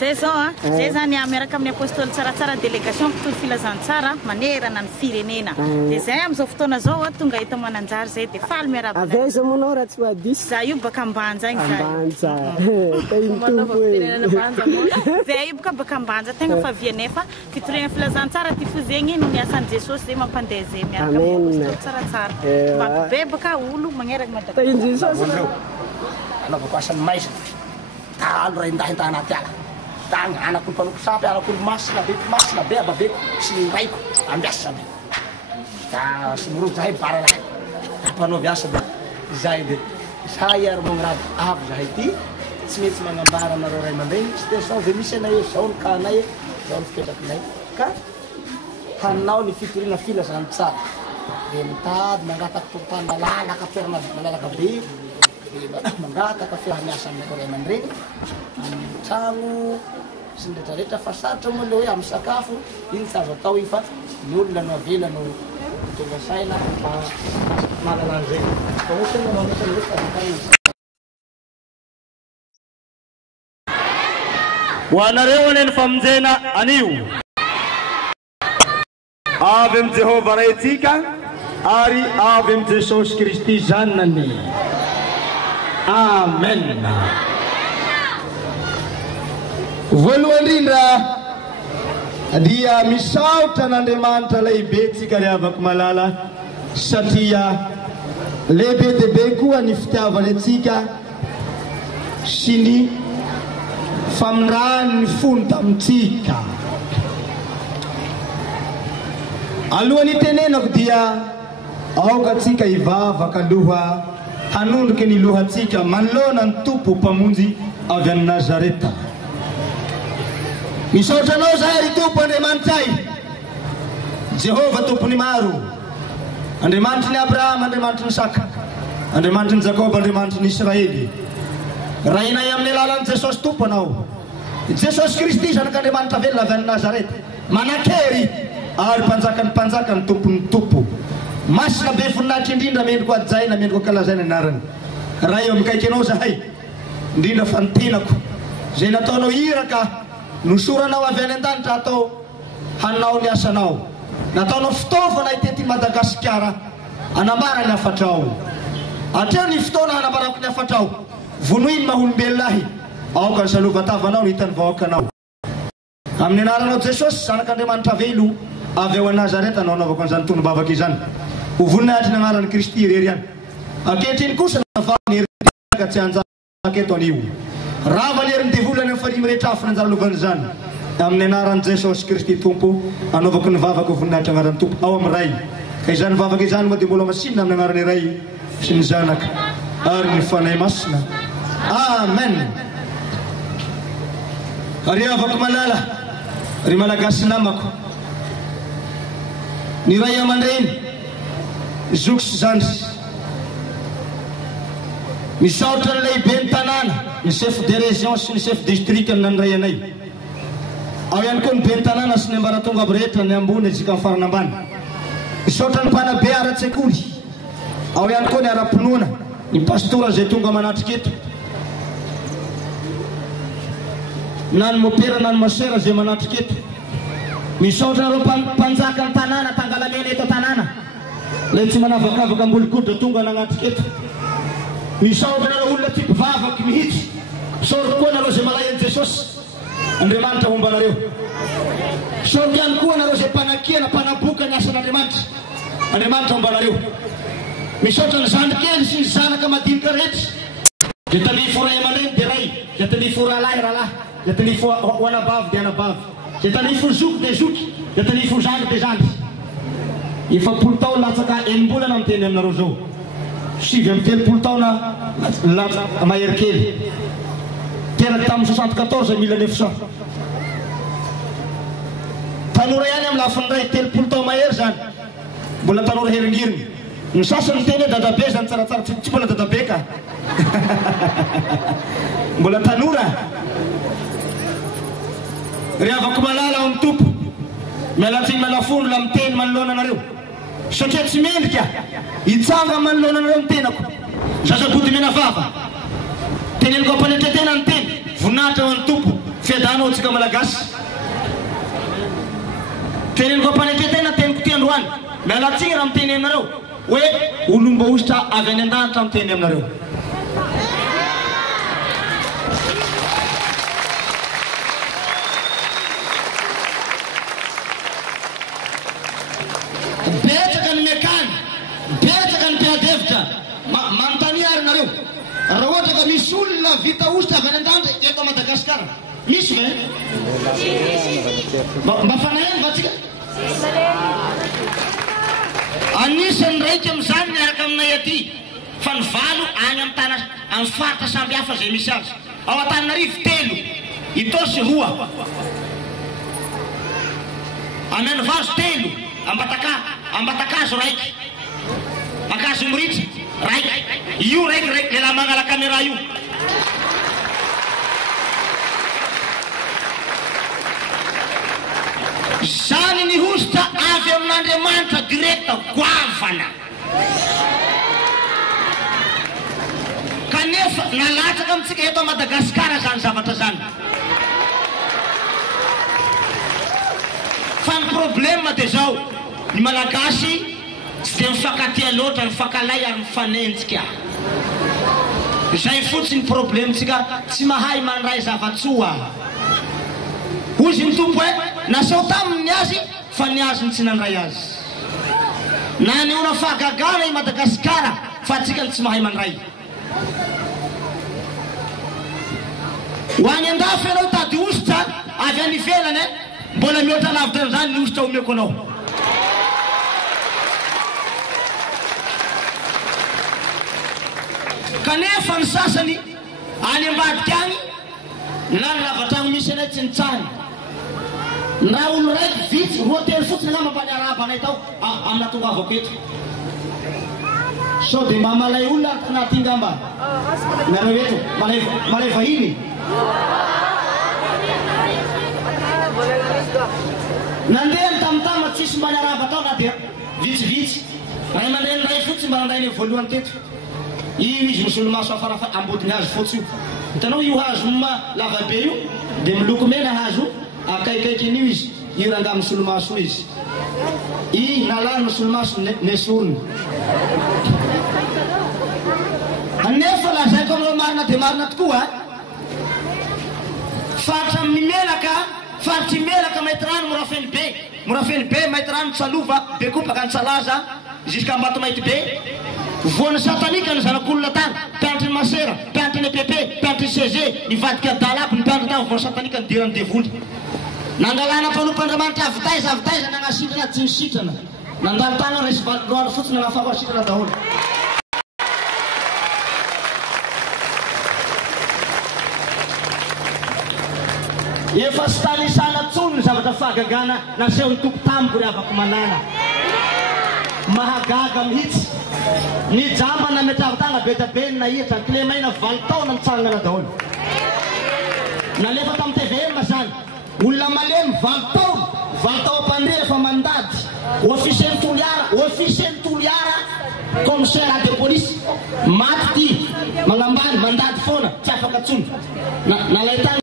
zay zao zay zany miaraka amin'ny apôstôly tsaratsara délégation mpitolo filazantsara manerana ny firenena dia zay amin'izao fotoana zao tonga eto Mananjary zay dia faly miaraka aveza manao raha tsy vadisy za io baka ambanja igny ambanja zay io baka ambanja tegna fa vienefa fitorena filazantsara ty fo zegny no miasan'i Jesosy zay mampandeha zay miaraka amin'ny apôstôly tsaratsara mampbe baka olo magneraky Madagasikara anaovako asany maizina talo raha indahinda anaty ala tagny anako mpanoko sapy anako masina be ababeko sy ny raiko ambiasa be da sy mirojo zahay baralahy ampanaovy asa be zay de zay ary magnarady avy zahay ty tsy mety magnambara anareo ray aman-dreny tsy de sao ve misy anay zao ny kanay zao ny fipetrakinay ka hanao ny fitoriana filazantsara de mitady mangataka tontany malalaka toerana malalaka be mangataka fiaramiasa amin'ny ray aman-dreny amin'ny trano sy ny rehetrarehetra fa sarotra moa le hoe amin'ny sakafo iny tsy azo atao iny fa ny olona no avela no tonga saina manana an'izay fa ho tena mamesany hoe fazakana ho anareo ane ny famonjena anio avy amin'ny Jehova ray atsika ary avy amin'ny Jesosy Kristy zanany. Amen. Voalohany indrindra dia misaotra n'Andriamanitra lehibe tsika ry avako malala satria lehibe dehibe koa ny fitiavany atsika sy ny famindrany ny fony tamintsika. Alohan'ny tenenako dia aoka tsika hivavaka aloha hanondroky ny lohatsika manoloana ny tompo mpamonjy avy any Nazareta. Misaotra anao zahay ry tompo Andriamanitray, Jehova tompony maro, Andriamanitry ny Abrahama, Andriamanitry ny Saka, Andriamanitry ny Jakoba, Andriamanitry ny Israely. Rainay amin'ny alalan'i Jesosy tompo anao, Jesosy Kristy zanak'Andriamanitra velona avy any Nazareta, manakery ary mpanjakany mpanjakany tompony tompo. Masina be voninahitra indrindra mendriko adjaina mendriko akalazaina anarany. Raha eo mikaiky anao zahay indrindra fa nitenako zay nataonao iraka nosoranao avy any an-danitra atao hanao ny asanao, nataonao fitaovana itety Madagasikara anambara ny afatrao. Atreo ny fotoana hanambarako ny afatrao vonoiny maholombelolahy aoka ny salovatavanao ny hitany vahoakanao. Amin'ny anaranao Jesosy zanak'Andriamanitra velo avy ao Nazareta anao anaovako an'izany tono-bavaka izany ho voninahitry ny anaran'i Kristy irery ihany. Ankehitriny kosa navany hery tsy anjaka eto anio rava ny herin'ny devolany amin'ny farimy rehetra afo nanjara lovany izany amin'ny anaran'i Jesosy Kristy tompo anaovako ny vavaka voninahitra anaran'ny tompo ao amin'ny ray ka izany vavaka izany moa dia mbola masinina amin'ny anaran'ny ray sy ny zanaka ary ny fanahy masina. Amen. Ary avako malala ry malagasy namako, ny ray aman-dreny zoky sy zandry misaotra ny lehibe ny tanàna, ny chef de région sy ny chef district nandray anay, ao ihany koa ny be ny tanàna sy ny ambaratonga aby rehetra ny ambony atsika amin'ny farana ambany. Misaotra ny mpanabe ara-tsekoly, ao ihany koa ny ara-pinoana, ny pastora zay tonga manatrika eto, na ny mopera na ny masera zay manatrika eto. Misaotra nareo mpanjaka ny tanàna tangalamena eto tanàna le tsy manavakavaka ambolikodra tonga nagnatrika eto. Misaotra nareo olona ty mpivavaky mihitsy, saory koa nareo zay malay an'i Jesosy Andriamanitra momba anareo. Saory ihany koa nareo zay mpanakiana mpanaboka ny asan'Andriamanitra, Andriamanitra momba anareo. Misaotra ny zandrikely sy ny zanaka madinika rehetra zay tanifo ray aman-dreny dia ray, zay tanifo rahalahy rahalahy, zay tanifo ho anabavy dia anabavy, zay tanifo zoky dia zoky, zay tanifo zandry dia zandry. Efapolo taona latsaka enim-bolana miteny aminareo zao, 7 taona mahery kely, teraky tamin'ny 74 1900. Tanora ihany amin'ny lafiny ray 30 taona mahery zany, mbola tanora heringiriny. Ny sasany teny hoe dadabe zany tsaratsara, tsy mbola dadabe ka mbola tanora. Ry avako malala ao amin'ny tompo, mialatsiny malafondro la miteny manoloana anareo satria tsy mendrika hitsanga manoloana anareo mitenako. Zazabody mena vava teneniko ampanetretena ny teny voninahitra ao amin'ny tompo, Sedano tsika malagasy. Teneniko ampaneketena teniko ty androany. Miala tsiny raha miteny aminareo hoe olom-baositra avy any an-danitra miteny aminareo. Betsaka ny mekany, betsaka ny mpiadevitra manontany ary nareo. Raha ohatra ka misy olona vita ositra avy any an-danitra eto Madagasikara, misy ve? Mba fanahiny va tsika? Anisany raika amin'izany miaraka aminay aty fa ny valo any amin'ny tana amin'ny faritra samby hafa zay misy azy. Ao Antananarivo 3, Itosy 2, Amendovazo 3, Ambatakazo raiky, Makazo Miritsy raiky. Io raiky lehilahy mangala caméra io. Zany ny ositra avy amin'Andriamanitra direkta goavana. Kanefa nalatsaka amintsika eto Madagasikara zany zavatra zany. Fa ny problème dia zao, ny malagasy tsy dia mifankatia loatra, mifankalay ary mifanenjika. Zay fotsiny problèmetsika, tsy mahay mandray zavatsoa. Hozy ny tompo hoe nasao taminy azy fa ny azy ny tsy nandray azy. Na ny ona fahagagana i Madagasikara fa atsika ny tsy mahay mandray. Ho any an-dafy ianao tady ositra avy any ivelany, mbola mihoatra lavitra an'izany ny ositra omeko anao. Kanefa ny sasany any ambadika agny na ny lavatrano misy anay tsy nitsahany. Na olo raiky vitsy, 2 fotsiny nga mampany araba anay tao amina tongavako eto. Sao dia mba malay olona anaty ngamba. Nareo eto, malay vahiny. Nandeha ny tamotama tsisy mbany araba tao na dia vitsivitsy. Ray mandeha ny ray fotsy mba nanday ny voalohany teto. Io izy misolomaso afarafa ambodiny hazo fotsy io. Hitanao io hazo lavabe io dia miloko mena hazo akaikaiky an'io izy. Io ranga misolomaso izy. I nalany misolomaso nesorony. Nefa lazaiko amin'ireo marina dia marina tokoa. Faritra amin'ny melaka, faritry melaka mahita rano morafeny be mahita rano tsalova be kopaka ny tsalaza jusqu'à Mbato mahity be. Voany satanika ny zanak'olona tany, mpianatry ny masera, mpianatry ny EPP, mpianatry ny CG, nivadika dala aby ny mpianatry tany voany satanika ny dirany devoly. Nangalana mpanompandramanitra avitaiza nanasitrana tsy nisitrana. Nandalo tana resy valoroano fotsiny nanafafa sitrana daholo. Efa sy tanisana tsony ny zavatra fahagagana naseho ny tompo tamiko ry avako manana. Mahagaga mihitsy. Ny jamba nametravitana betabe nahitra ny clé maina 20 taona nitsangana daholo. Nalefa tamin'ny TVM zany. Olona malemy 20 taona ampandeha fa mandady. Officier Toliara, commissaire de police, maty ty, magnambany, mandady foana, tsy afaka tsony.